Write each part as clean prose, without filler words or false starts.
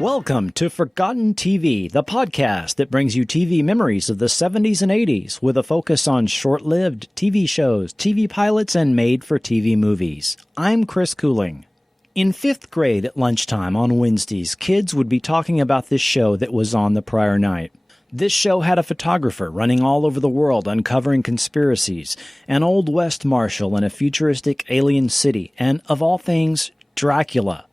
Welcome to Forgotten TV, the podcast that brings you TV memories of the 70s and 80s with a focus on short-lived TV shows, TV pilots, and made-for-TV movies. I'm Chris Cooling. In 5th grade at lunchtime on Wednesdays, kids would be talking about this show that was on the prior night. This show had a photographer running all over the world uncovering conspiracies, an Old West marshal in a futuristic alien city, and, of all things, Dracula.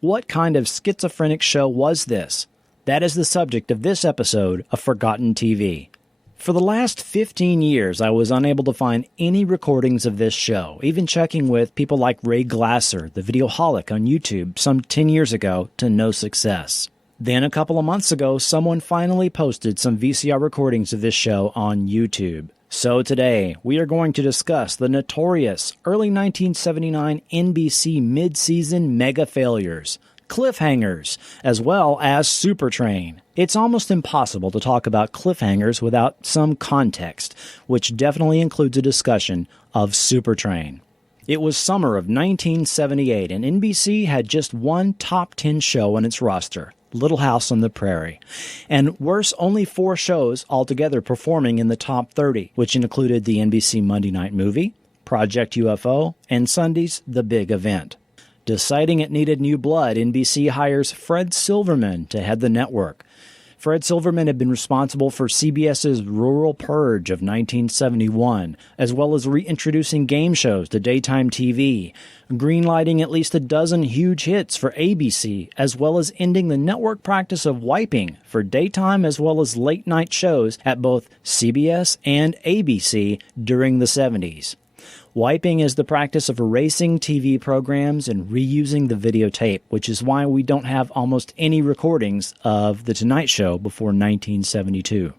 What kind of schizophrenic show was this? That is the subject of this episode of Forgotten TV. For the last 15 years, I was unable to find any recordings of this show, even checking with people like Ray Glasser, the videoholic on YouTube, some 10 years ago, to no success. Then a couple of months ago, someone finally posted some VCR recordings of this show on YouTube. So today, we are going to discuss the notorious early 1979 NBC mid-season mega failures, Cliffhangers, as well as Supertrain. It's almost impossible to talk about Cliffhangers without some context, which definitely includes a discussion of Supertrain. It was summer of 1978, and NBC had just one top 10 show on its roster, Little House on the Prairie. And worse, only 4 shows altogether performing in the top 30, which included the NBC Monday Night Movie, Project UFO, and Sunday's The Big Event. Deciding it needed new blood, NBC hires Fred Silverman to head the network. Fred Silverman had been responsible for CBS's Rural Purge of 1971, as well as reintroducing game shows to daytime TV, greenlighting at least a dozen huge hits for ABC, as well as ending the network practice of wiping for daytime as well as late-night shows at both CBS and ABC during the 70s. Wiping is the practice of erasing TV programs and reusing the videotape, which is why we don't have almost any recordings of The Tonight Show before 1972.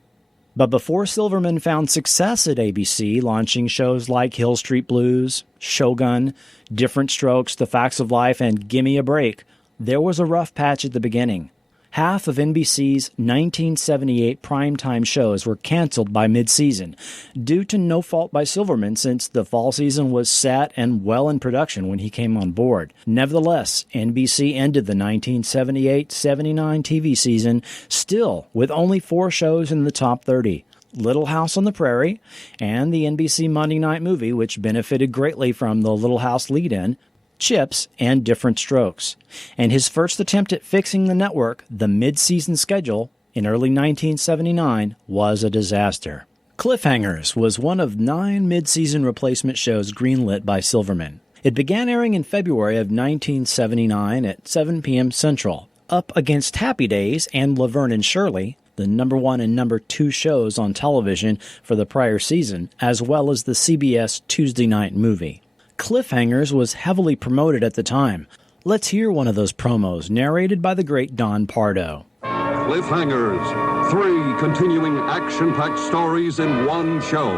But before Silverman found success at ABC, launching shows like Hill Street Blues, Shogun, Different Strokes, The Facts of Life, and Gimme a Break, there was a rough patch at the beginning. Half of NBC's 1978 primetime shows were canceled by mid-season, due to no fault by Silverman since the fall season was set and well in production when he came on board. Nevertheless, NBC ended the 1978-79 TV season still with only 4 shows in the top 30. Little House on the Prairie, and the NBC Monday Night Movie, which benefited greatly from the Little House lead-in, Chips, and Different Strokes. And his first attempt at fixing the network, the mid-season schedule, in early 1979, was a disaster. Cliffhangers was one of 9 mid-season replacement shows greenlit by Silverman. It began airing in February of 1979 at 7 p.m. Central, up against Happy Days and Laverne and Shirley, the number 1 and number 2 shows on television for the prior season, as well as the CBS Tuesday Night Movie. Cliffhangers was heavily promoted at the time. Let's hear one of those promos narrated by the great Don Pardo. Cliffhangers, 3 continuing action-packed stories in one show.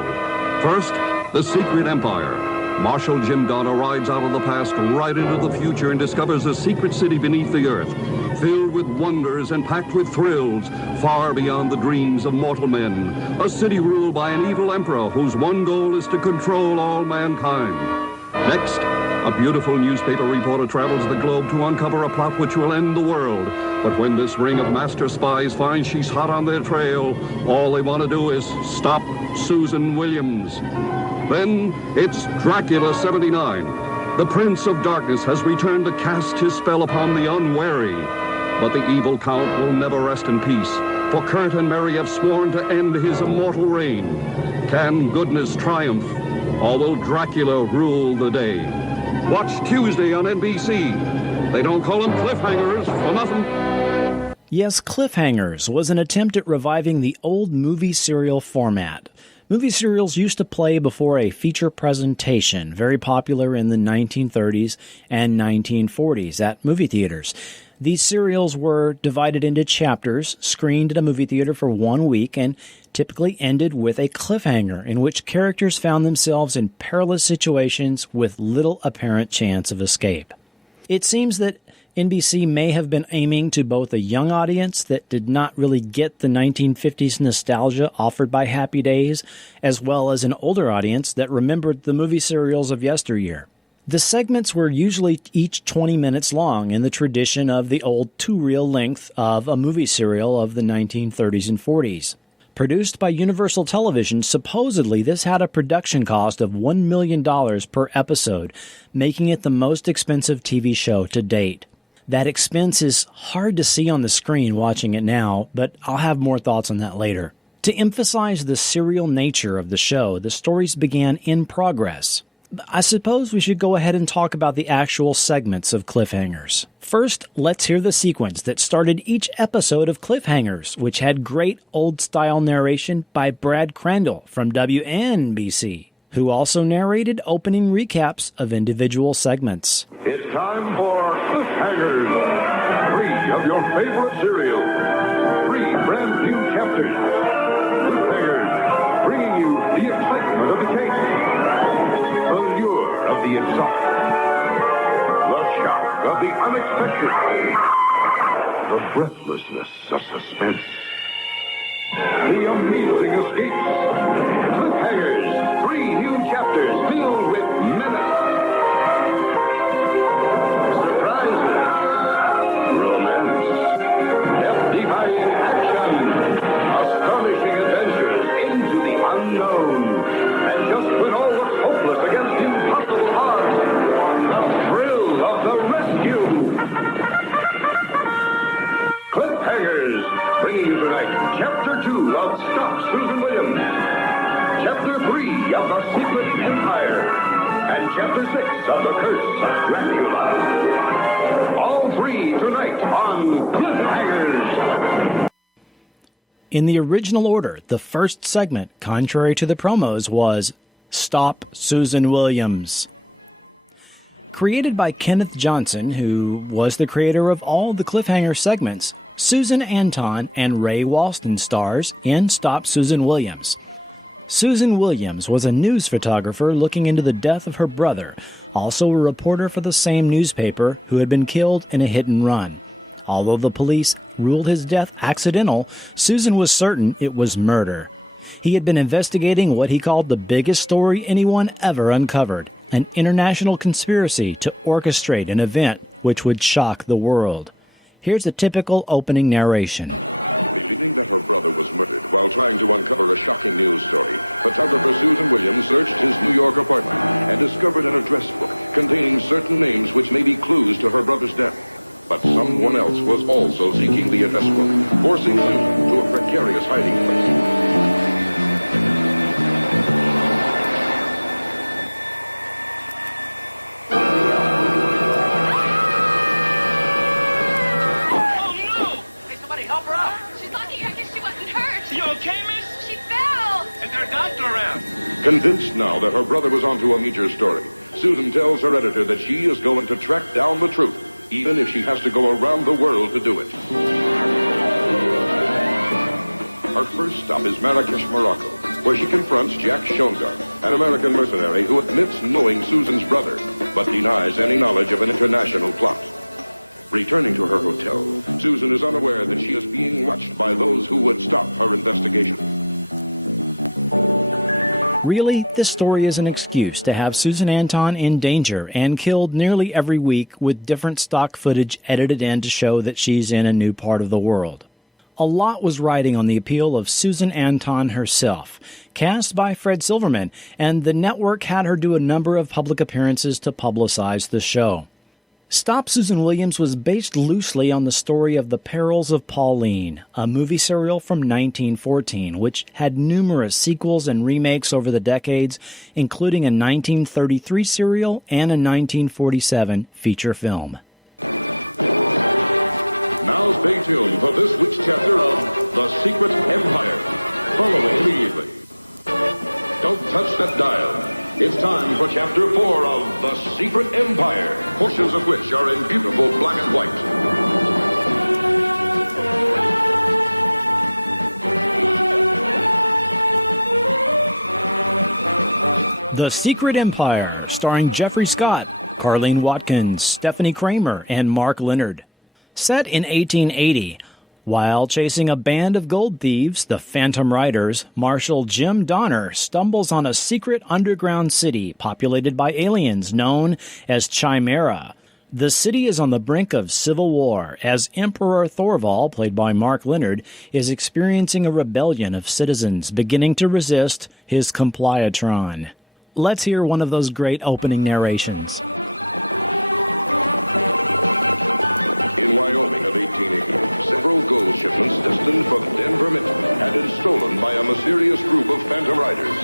First, The Secret Empire. Marshal Jim Donner rides out of the past right into the future and discovers a secret city beneath the earth, filled with wonders and packed with thrills, far beyond the dreams of mortal men. A city ruled by an evil emperor whose one goal is to control all mankind. Next, a beautiful newspaper reporter travels the globe to uncover a plot which will end the world. But when this ring of master spies finds she's hot on their trail, all they want to do is stop Susan Williams. Then it's Dracula 79. The Prince of Darkness has returned to cast his spell upon the unwary. But the evil Count will never rest in peace, for Kurt and Mary have sworn to end his immortal reign. Can goodness triumph, or will Dracula rule the day? Watch Tuesday on NBC. They don't call them cliffhangers for nothing. Yes, Cliffhangers was an attempt at reviving the old movie serial format. Movie serials used to play before a feature presentation, very popular in the 1930s and 1940s at movie theaters. These serials were divided into chapters, screened at a movie theater for 1 week, and typically ended with a cliffhanger in which characters found themselves in perilous situations with little apparent chance of escape. It seems that NBC may have been aiming to both a young audience that did not really get the 1950s nostalgia offered by Happy Days, as well as an older audience that remembered the movie serials of yesteryear. The segments were usually each 20 minutes long in the tradition of the old two-reel length of a movie serial of the 1930s and 40s. Produced by Universal Television, supposedly this had a production cost of $1 million per episode, making it the most expensive TV show to date. That expense is hard to see on the screen watching it now, but I'll have more thoughts on that later. To emphasize the serial nature of the show, the stories began in progress. I suppose we should go ahead and talk about the actual segments of Cliffhangers. First, let's hear the sequence that started each episode of Cliffhangers, which had great old-style narration by Brad Crandall from WNBC, who also narrated opening recaps of individual segments. It's time for Cliffhangers. 3 of your favorite cereals. 3 brand new chapters. Cliffhangers, bringing you the excitement of the case. The lure of the exotic. The shock of the unexpected. The breathlessness of suspense. The amazing escapes. Cliffhangers, 3 new chapters filled with menace. Surprises. Romance. Death-defying action. Astonishing adventures into the unknown. And just when all looks hopeless against impossible odds, the thrill of the rescue. Cliffhangers, bringing you tonight Chapter 2 of Stop Susan Williams, Chapter 3 of The Secret Empire, and Chapter 6 of The Curse of Dracula. All 3 tonight on Cliffhangers. In the original order, the first segment, contrary to the promos, was Stop Susan Williams. Created by Kenneth Johnson, who was the creator of all the Cliffhanger segments, Susan Anton and Ray Walston stars in Stop Susan Williams. Susan Williams was a news photographer looking into the death of her brother, also a reporter for the same newspaper who had been killed in a hit and run. Although the police ruled his death accidental, Susan was certain it was murder. He had been investigating what he called the biggest story anyone ever uncovered, an international conspiracy to orchestrate an event which would shock the world. Here's a typical opening narration. Believing that her brother was murdered while trying to uncover a shocking news story, photographer Susan Williams searched his New York apartment and discovered an address book containing certain names which may be clues to her brother's death. But someone else was also seeking the address book, forcing Susan to a precarious hiding place. Convinced now that her brother was onto a major story, Susan tells her editor that she is going to track down the truth, even if she has to go around the world to do it. Her first stop is Marrakesh, Morocco, where she confronts Jack Shongar, an American mercenary who admits knowing Susan's brother, but denies any knowledge of an international plot. Returning to her hotel, Susan is unaware that she is being watched by those who would stop her investigation. Really, this story is an excuse to have Susan Anton in danger and killed nearly every week with different stock footage edited in to show that she's in a new part of the world. A lot was riding on the appeal of Susan Anton herself, cast by Fred Silverman, and the network had her do a number of public appearances to publicize the show. Stop Susan Williams was based loosely on the story of The Perils of Pauline, a movie serial from 1914, which had numerous sequels and remakes over the decades, including a 1933 serial and a 1947 feature film. Now stay tuned for this week's chapter of The Secret Empire. Follow it immediately. Don't touch that dial. It's time for Chapter 4 of The Secret Empire, portions of which are in beautiful black and white. The Secret Empire, starring Jeffrey Scott, Carlene Watkins, Stephanie Kramer, and Mark Leonard. Set in 1880, While chasing a band of gold thieves, the Phantom Riders, Marshal Jim Donner stumbles on a secret underground city populated by aliens known as Chimera. The city is on the brink of civil war as Emperor Thorval, played by Mark Leonard, is experiencing a rebellion of citizens beginning to resist his Compliatron. Let's hear one of those great opening narrations. In Wyoming of 1880, several gold shipments destined for the Denver Mint had been stolen by a mysterious group of Phantom Riders.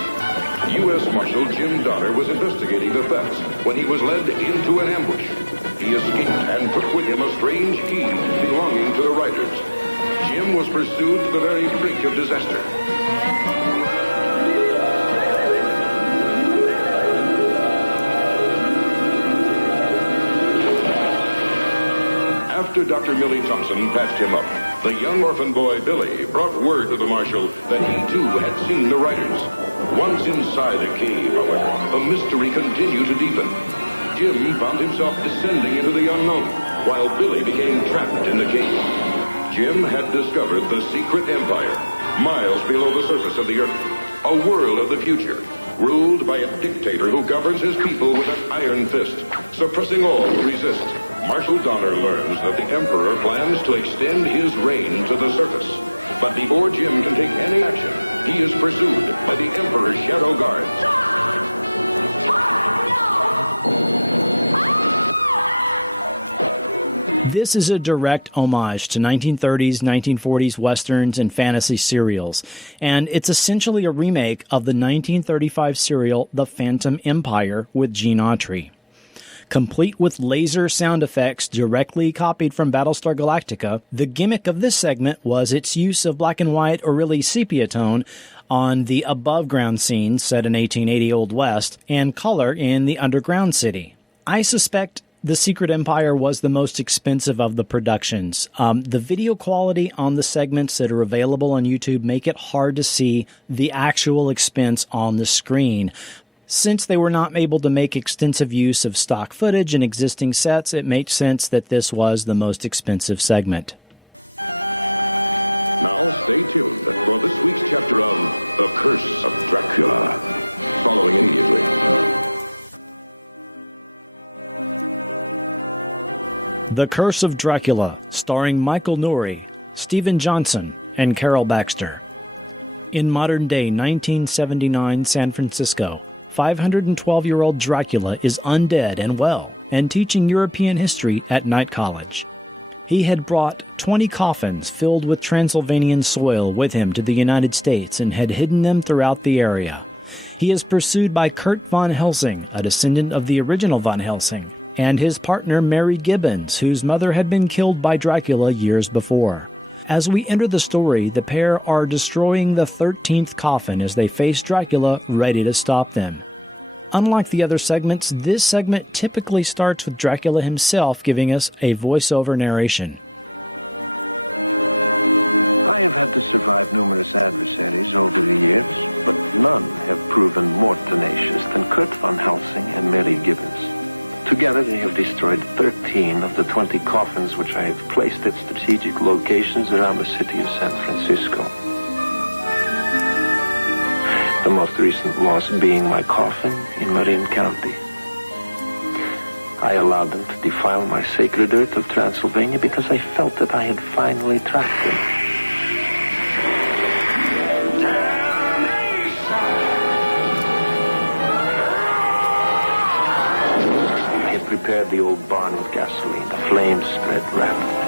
U.S. Marshal Jim Donner was investigating the thefts when he was led into an ambush. He escaped and took with him a strange key belonging to the Riders. Jim was pursued to the very brink of disaster. After Dr. Millie Thompson patched him up, the young orphan boy Billy brought word to the marshal that he too had seen the Riders. Once inside a cave, however, the mystery continued to deepen. Jim found himself descending into the unknown, while Billy became trapped in the cave. Jim had discovered the secret empire, miles below the surface of the earth, a world of the future, ruled by a dictator who governs his people with an iron fist, suppressing all who resist. Marshal Donner learns that the Emperor plans to extend his reign to the surface. But before Jim can take any action, he is pursued by the Emperor's shadow guards. This is a direct homage to 1930s, 1940s westerns and fantasy serials, and it's essentially a remake of the 1935 serial The Phantom Empire with Gene Autry. Complete with laser sound effects directly copied from Battlestar Galactica, the gimmick of this segment was its use of black and white or really sepia tone on the above-ground scenes set in 1880 Old West and color in the underground city. I suspect The Secret Empire was the most expensive of the productions. The video quality on the segments that are available on YouTube make it hard to see the actual expense on the screen. Since they were not able to make extensive use of stock footage and existing sets, it makes sense that this was the most expensive segment. Now stay tuned for this week's chapter of The Curse of Dracula, following immediately. The Curse of Dracula, starring Michael Nouri, Stephen Johnson, and Carol Baxter. In modern-day 1979 San Francisco, 512-year-old Dracula is undead and well, and teaching European history at Night College. He had brought 20 coffins filled with Transylvanian soil with him to the United States and had hidden them throughout the area. He is pursued by Kurt Von Helsing, a descendant of the original Von Helsing, and his partner Mary Gibbons, whose mother had been killed by Dracula years before. As we enter the story, the pair are destroying the 13th coffin as they face Dracula, ready to stop them. Unlike the other segments, this segment typically starts with Dracula himself giving us a voiceover narration. I have had to survive numerous adversaries over the years, but none have proven more tenacious than Kurt Von Helsing and Mary Gibbons. Together, they have destroyed 13 of the 20 coffins which I have placed at strategic locations around the city of San Francisco. The most recent loss being my coffin in Marin County. I allowed them to defile my sacred earth of Transylvania because I felt that I had finally tracked them. Prepared the old barn with gasoline. The flames spread rapidly.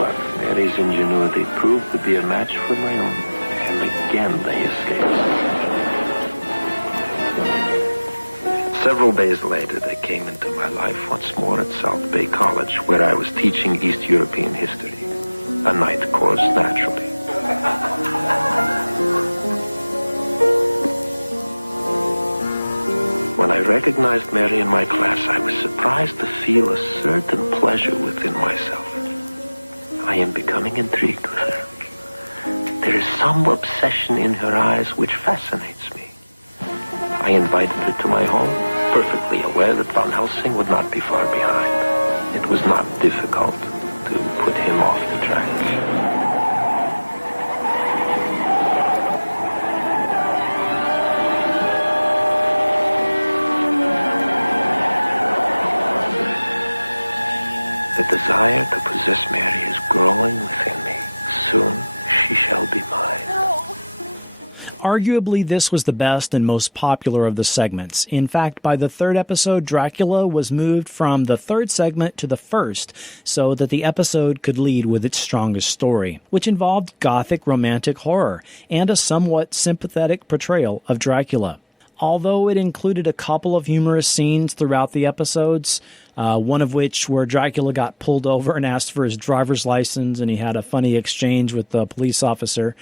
But Mary's ingenuity proved to be a match for my own. And again they escaped. Several days later, they came into my life once more at South Bay College, where I was teaching East European history. A night course, naturally. When I recognized Mary in my class, I was surprised to feel a certain pleasure within myself. I am becoming intrigued with her. There is some obsession in her eyes which fascinates me. I invited her to my home, perfectly aware that Von Helsing would not be far behind. It was not difficult to put him off desire to possess Mary is growing within me. Soon she shall be mine. Arguably, this was the best and most popular of the segments. In fact, by the third episode, Dracula was moved from the third segment to the first so that the episode could lead with its strongest story, which involved gothic romantic horror and a somewhat sympathetic portrayal of Dracula. Although it included a couple of humorous scenes throughout the episodes, one of which where Dracula got pulled over and asked for his driver's license and he had a funny exchange with the police officer,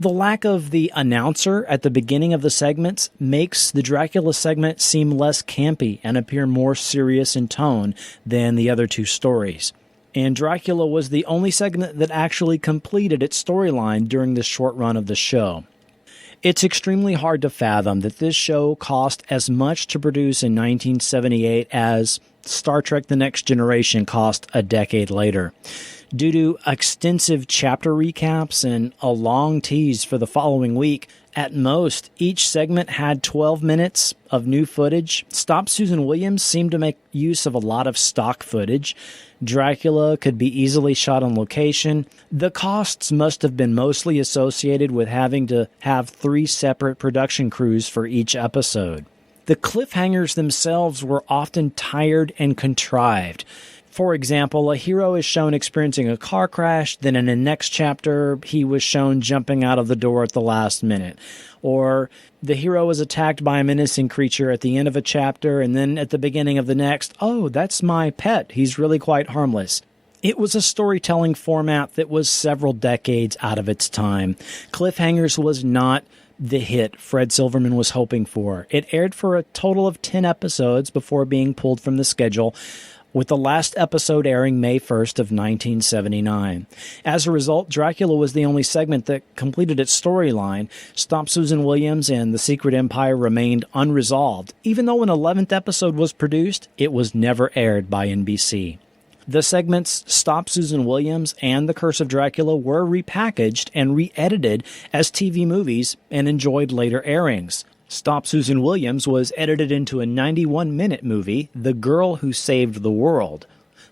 the lack of the announcer at the beginning of the segments makes the Dracula segment seem less campy and appear more serious in tone than the other two stories. And Dracula was the only segment that actually completed its storyline during the short run of the show. It's extremely hard to fathom that this show cost as much to produce in 1978 as Star Trek The Next Generation cost a decade later. Due to extensive chapter recaps and a long tease for the following week, at most, each segment had 12 minutes of new footage. Stop Susan Williams seemed to make use of a lot of stock footage. Dracula could be easily shot on location. The costs must have been mostly associated with having to have 3 separate production crews for each episode. The cliffhangers themselves were often tired and contrived. For example, a hero is shown experiencing a car crash, then in the next chapter, he was shown jumping out of the door at the last minute. Or the hero is attacked by a menacing creature at the end of a chapter, and then at the beginning of the next, oh, that's my pet, he's really quite harmless. It was a storytelling format that was several decades out of its time. Cliffhangers was not the hit Fred Silverman was hoping for. It aired for a total of 10 episodes before being pulled from the schedule, with the last episode airing May 1st of 1979. As a result, Dracula was the only segment that completed its storyline. Stop Susan Williams and The Secret Empire remained unresolved. Even though an 11th episode was produced, it was never aired by NBC. The segments Stop Susan Williams and The Curse of Dracula were repackaged and re-edited as TV movies and enjoyed later airings. Stop Susan Williams was edited into a 91-minute movie, The Girl Who Saved the World.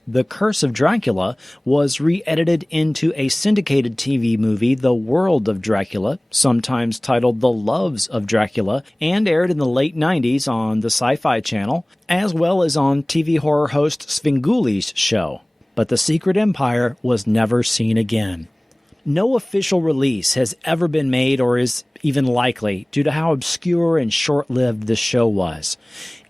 The Curse of Dracula was re-edited into a syndicated TV movie, The World of Dracula, sometimes titled The Loves of Dracula, and aired in the late 90s on the Sci-Fi Channel, as well as on TV horror host Svengoolie's show. But The Secret Empire was never seen again. No official release has ever been made or is even likely due to how obscure and short-lived this show was.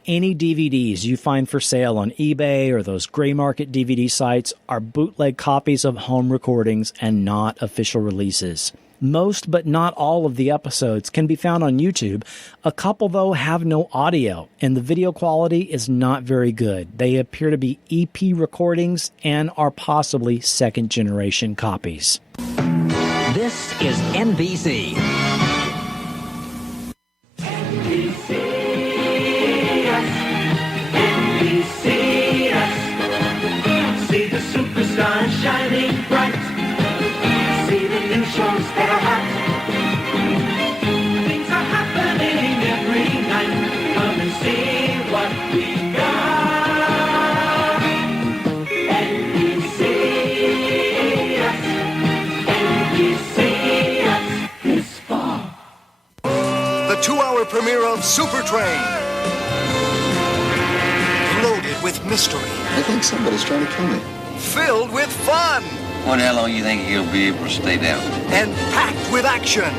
Any DVDs you find for sale on eBay or those gray market DVD sites are bootleg copies of home recordings and not official releases. Most but not all of the episodes can be found on YouTube. A couple, though, have no audio, and the video quality is not very good. They appear to be EP recordings and are possibly second-generation copies. This is NBC. See the superstars shining bright. See the new shows that are hot. Things are happening every night. Come and see what we got. NBC us. NBC us this fall. The 2-hour premiere of Supertrain. Loaded with mystery. I think somebody's trying to kill me. Filled with fun. Wonder how long you think he'll be able to stay down? And packed with action.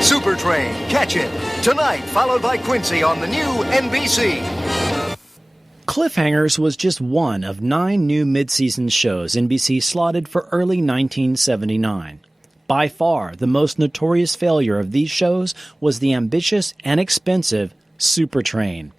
Supertrain. Catch it tonight, followed by Quincy on the new NBC. Cliffhangers was just one of 9 new mid-season shows NBC slotted for early 1979. By far, the most notorious failure of these shows was the ambitious and expensive Supertrain.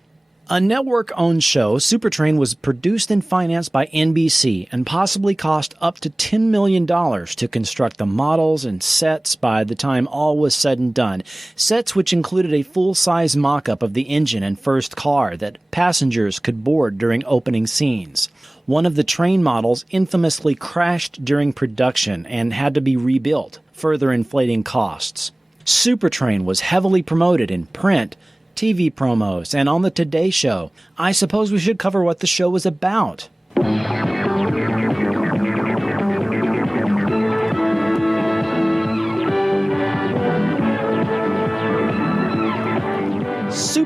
A network-owned show, Supertrain was produced and financed by NBC and possibly cost up to $10 million to construct the models and sets by the time all was said and done. Sets which included a full-size mock-up of the engine and first car that passengers could board during opening scenes. One of the train models infamously crashed during production and had to be rebuilt, further inflating costs. Supertrain was heavily promoted in print, TV promos, and on the Today Show. I suppose we should cover what the show was about.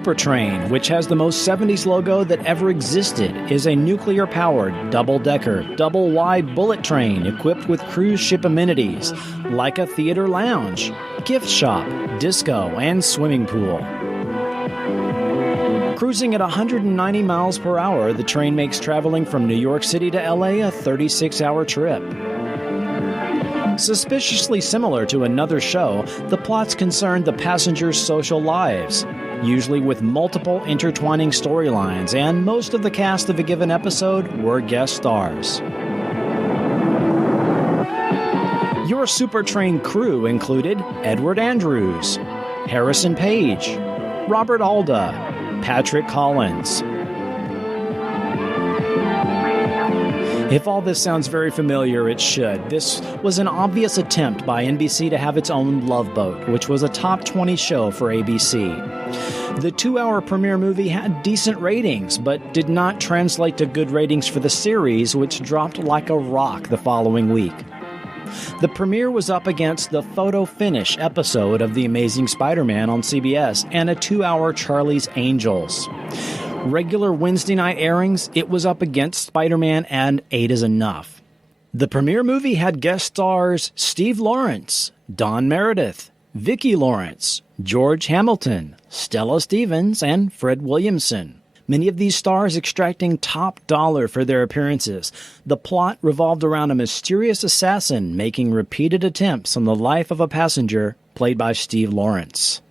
Supertrain, which has the most 70s logo that ever existed, is a nuclear-powered, double-decker, double-wide bullet train equipped with cruise ship amenities, like a theater lounge, gift shop, disco, and swimming pool. Cruising at 190 miles per hour, the train makes traveling from New York City to LA a 36-hour trip. Suspiciously similar to another show, the plots concerned the passengers' social lives, usually with multiple intertwining storylines, and most of the cast of a given episode were guest stars. Your Supertrain crew included Edward Andrews, Harrison Page, Robert Alda, Patrick Collins. If all this sounds very familiar, it should. This was an obvious attempt by NBC to have its own Love Boat, which was a top 20 show for ABC. The 2-hour premiere movie had decent ratings, but did not translate to good ratings for the series, which dropped like a rock the following week. The premiere was up against the photo finish episode of The Amazing Spider-Man on CBS and a 2-hour Charlie's Angels. Regular Wednesday night airings, it was up against Spider-Man and 8 is Enough. The premiere movie had guest stars Steve Lawrence, Don Meredith, Vicki Lawrence, George Hamilton, Stella Stevens, and Fred Williamson. Many of these stars extracting top dollar for their appearances. The plot revolved around a mysterious assassin making repeated attempts on the life of a passenger, played by Steve Lawrence.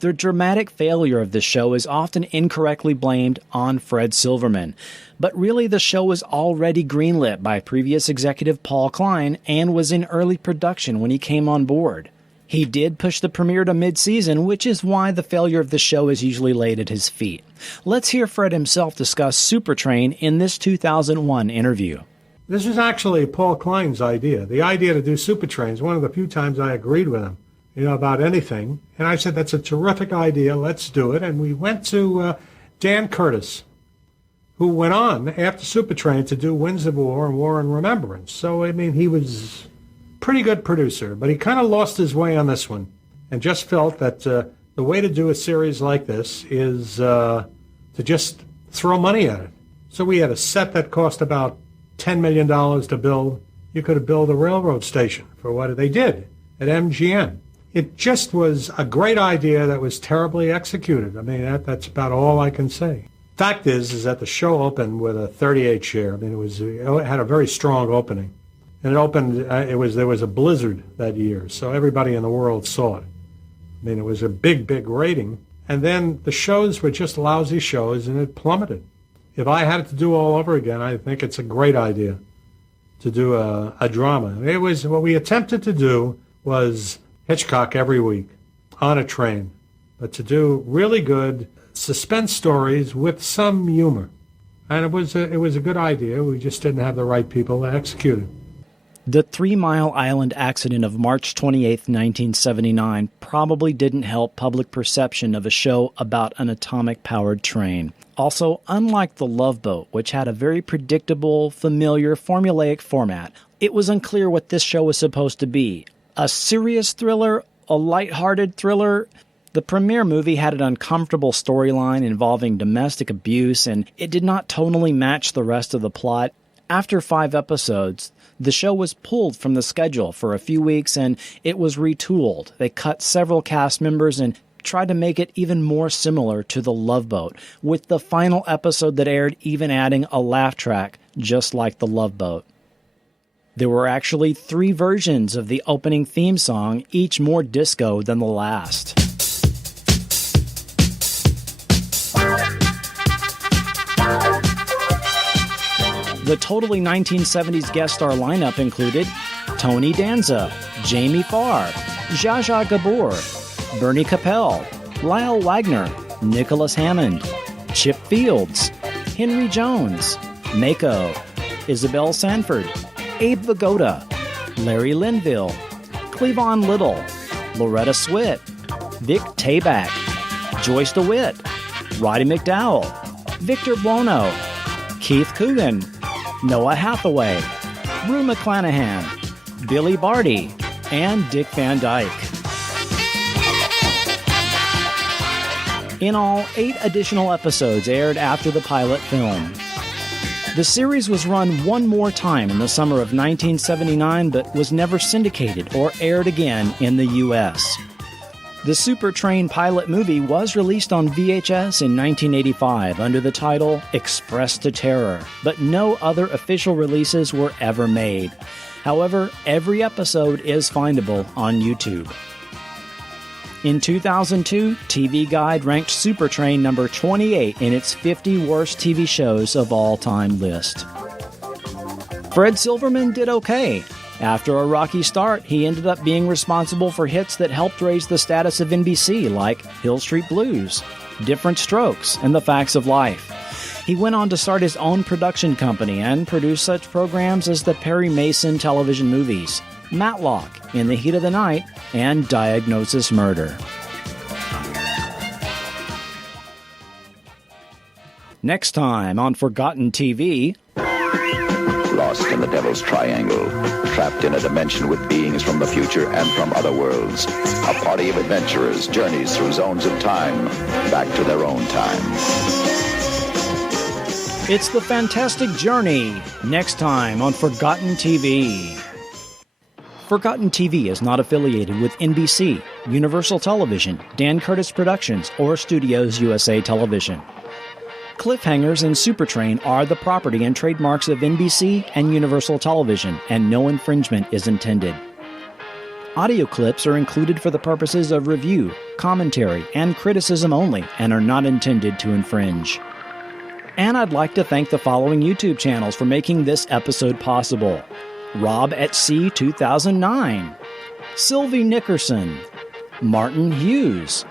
The dramatic failure of the show is often incorrectly blamed on Fred Silverman, but really the show was already greenlit by previous executive Paul Klein and was in early production when he came on board. He did push the premiere to mid-season, which is why the failure of the show is usually laid at his feet. Let's hear Fred himself discuss Supertrain in this 2001 interview. This was actually Paul Klein's idea. The idea to do Supertrain is one of the few times I agreed with him, about anything. And I said, that's a terrific idea, let's do it. And we went to Dan Curtis, who went on after Supertrain to do Winds of War and War and Remembrance. So, he was pretty good producer, but he kind of lost his way on this one and just felt that the way to do a series like this is to just throw money at it. So we had a set that cost about $10 million to build. You could have built a railroad station for what they did at MGM. It just was a great idea that was terribly executed. That's about all I can say. Fact is that the show opened with a 38 share. It had a very strong opening. And it opened, there was a blizzard that year, so everybody in the world saw it. It was a big, big rating. And then the shows were just lousy shows, and it plummeted. If I had it to do all over again, I think it's a great idea to do a drama. What we attempted to do was Hitchcock every week on a train, but to do really good suspense stories with some humor. And it was a good idea. We just didn't have the right people to execute it. The 3 Mile Island accident of March 28, 1979 probably didn't help public perception of a show about an atomic-powered train. Also, unlike The Love Boat, which had a very predictable, familiar, formulaic format, it was unclear what this show was supposed to be. A serious thriller? A lighthearted thriller? The premiere movie had an uncomfortable storyline involving domestic abuse, and it did not tonally match the rest of the plot. After 5 episodes, the show was pulled from the schedule for a few weeks and it was retooled. They cut several cast members and tried to make it even more similar to The Love Boat, with the final episode that aired even adding a laugh track, just like The Love Boat. There were actually 3 versions of the opening theme song, each more disco than the last. The totally 1970s guest star lineup included Tony Danza, Jamie Farr, Zsa Zsa Gabor, Bernie Capel, Lyle Wagner, Nicholas Hammond, Chip Fields, Henry Jones, Mako, Isabel Sanford, Abe Vigoda, Larry Linville, Cleavon Little, Loretta Swit, Vic Tayback, Joyce DeWitt, Roddy McDowell, Victor Buono, Keith Coogan, Noah Hathaway, Rue McClanahan, Billy Barty, and Dick Van Dyke. In all, 8 additional episodes aired after the pilot film. The series was run one more time in the summer of 1979, but was never syndicated or aired again in the U.S. The Supertrain pilot movie was released on VHS in 1985 under the title Express to Terror, but no other official releases were ever made. However, every episode is findable on YouTube. In 2002, TV Guide ranked Supertrain number 28 in its 50 worst TV shows of all time list. Fred Silverman did okay. After a rocky start, he ended up being responsible for hits that helped raise the status of NBC, like Hill Street Blues, Different Strokes, and The Facts of Life. He went on to start his own production company and produce such programs as the Perry Mason television movies, Matlock, In the Heat of the Night, and Diagnosis Murder. Next time on Forgotten TV... Lost in the Devil's Triangle, trapped in a dimension with beings from the future and from other worlds. A party of adventurers journeys through zones of time, back to their own time. It's the Fantastic Journey, next time on Forgotten TV. Forgotten TV is not affiliated with NBC, Universal Television, Dan Curtis Productions, or Studios USA Television. Cliffhangers and Supertrain are the property and trademarks of NBC and Universal Television, and no infringement is intended. Audio clips are included for the purposes of review, commentary, and criticism only, and are not intended to infringe. And I'd like to thank the following YouTube channels for making this episode possible. Rob at Sea 2009, Sylvie Nickerson, Martin Hughes,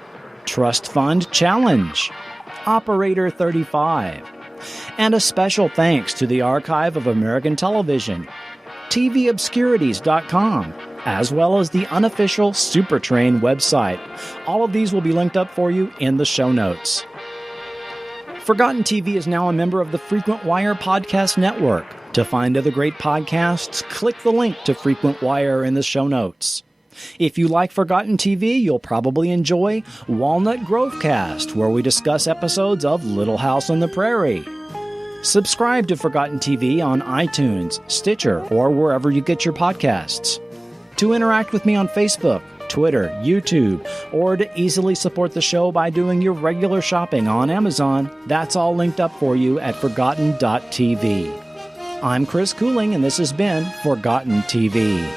Trust Fund Challenge, Operator 35, and a special thanks to the Archive of American Television, TVobscurities.com, as well as the unofficial Supertrain website. All of these will be linked up for you in the show notes. Forgotten TV is now a member of the Frequent Wire Podcast Network. To find other great podcasts, click the link to Frequent Wire in the show notes. If you like Forgotten TV, you'll probably enjoy Walnut Grove Cast, where we discuss episodes of Little House on the Prairie. Subscribe to Forgotten TV on iTunes, Stitcher, or wherever you get your podcasts. To interact with me on Facebook, Twitter, YouTube, or to easily support the show by doing your regular shopping on Amazon, that's all linked up for you at forgotten.tv. I'm Chris Cooling, and this has been Forgotten TV.